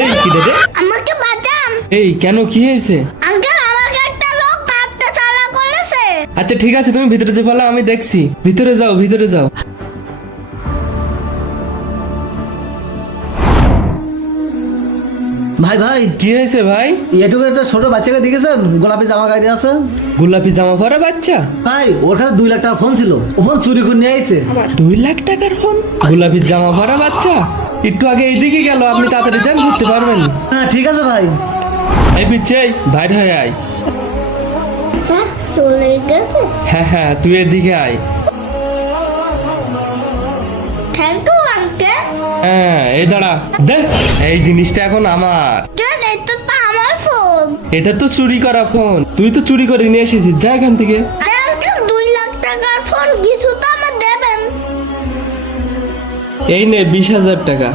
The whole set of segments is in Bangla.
এই কি রে? আমাকে বাঁচান। এই কেন, কি হয়েছে? আঙ্কেল, আমাকে একটা লোক মারতে চালা করেছে। আচ্ছা ঠিক আছে, তুমি ভিতরে যে বলো, আমি দেখছি। ভিতরে যাও, ভিতরে যাও। ভাই ভাই, কি হয়েছে ভাই? এটুকু একটা ছোট বাচ্চাকে দেখেছেন? গোলাপি জামা গাড়ি আছে। গোলাপি জামা পরা বাচ্চা? ভাই, ওর কাছে 2 লাখ টাকার ফোন ছিল, ও ফোন চুরি করে নিয়ে আইছে। 2 লাখ টাকার ফোন? গোলাপি জামা পরা বাচ্চা একটু আগে এইদিকে গেল, আপনি তাড়াতাড়ি যান, ধরতে পারবেন। হ্যাঁ ঠিক আছে ভাই। এই পিচ্ছে বাইরে হয়ে আয়। হ্যাঁ, চলে গেছে। হ্যাঁ হ্যাঁ, তুই এদিকে আয়। Thank you uncle. হ্যাঁ, এই দাঁড়া, দেখ এই জিনিসটা এখন আমার। কেন, এটা তো আমার ফোন। এটা তো চুরি করা ফোন, তুই তো চুরি করে নিয়ে এসেছিস, যা এখান থেকে। আরে আঙ্কেল, 2 লাখ টাকার ফোন, কিছু তো আমার দেবেন। এই নে 20,000 টাকা।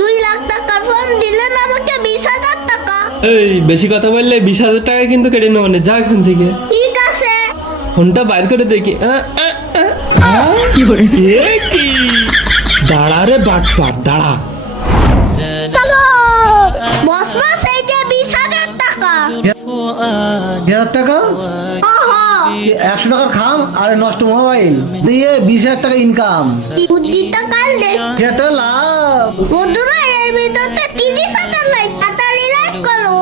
2 লাখ টাকার ফোন দিলেন আমাকে 20,000 টাকা। এই বেশি কথা বললে 20,000 টাকা কিন্তু কেটে নেবো না, যা এখান থেকে। ঠিক আছে। ফোনটা বাইর করে দেখি। কি করে? কি দাঁড়া রে বাটপার, দাঁড়া। চলো বস বস, এই যে 20,000 টাকা। 1000 টাকা? আহা, 100 টাকার খাম আর নষ্ট মোবাইল দিয়ে 20,000 টাকা ইনকাম। বুদ্ধিটা কাল দেখ। 1000 টাকা লাভ। বন্ধুরা, এই ভিডিওতে 30,000 লাইক, তাড়াতাড়ি লাইক করো।